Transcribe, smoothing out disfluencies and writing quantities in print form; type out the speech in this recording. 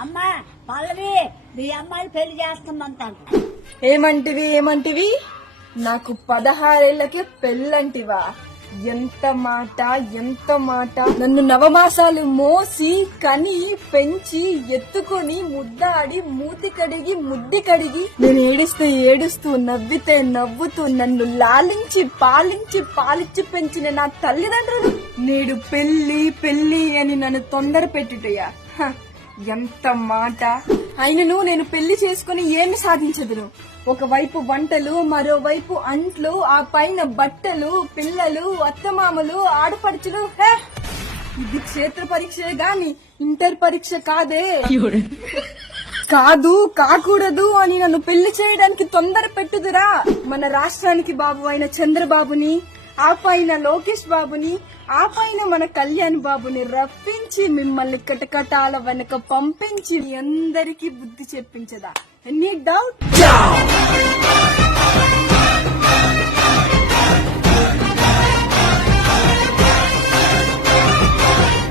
అమ్మా పల్లవి మీ అమ్మాయి పెళ్లి చేస్తుందంటాను. ఏమంటివి నాకు 16 ఏళ్లకే పెళ్ళంటివా? ఎంత మాట. నన్ను నవమాసాలు మోసి కని పెంచి ఎత్తుకొని ముద్దాడి మూతి కడిగి ముద్ది కడిగి నేను ఏడుస్తూ నవ్వితే నవ్వుతూ నన్ను లాలించి పాలించి పెంచిన నా తల్లిదండ్రులు నేడు పెళ్లి అని నన్ను తొందర పెట్టుటయ్యా. ఎంత మాట. అయినను నేను పెళ్లి చేసుకుని ఏమి సాధించదును? ఒకవైపు వంటలు, మరోవైపు అంట్లు, ఆ పైన బట్టలు, పిల్లలు, అత్తమామలు, ఆడపడుచులు. ఇది క్షేత్ర పరీక్షే గాని ఇంటర్ పరీక్ష కాదే. కాకూడదు అని నన్ను పెళ్లి చేయడానికి తొందర పెట్టుదురా. మన రాష్ట్రానికి బాబు అయిన చంద్రబాబుని, ఆ పైన లోకేష్ బాబుని, ఆ పైన మన కళ్యాణ్ బాబుని రప్పించి మిమ్మల్ని కటకటాల వెనక పంపించి అందరికీ బుద్ధి చెప్పించదా? Any doubt?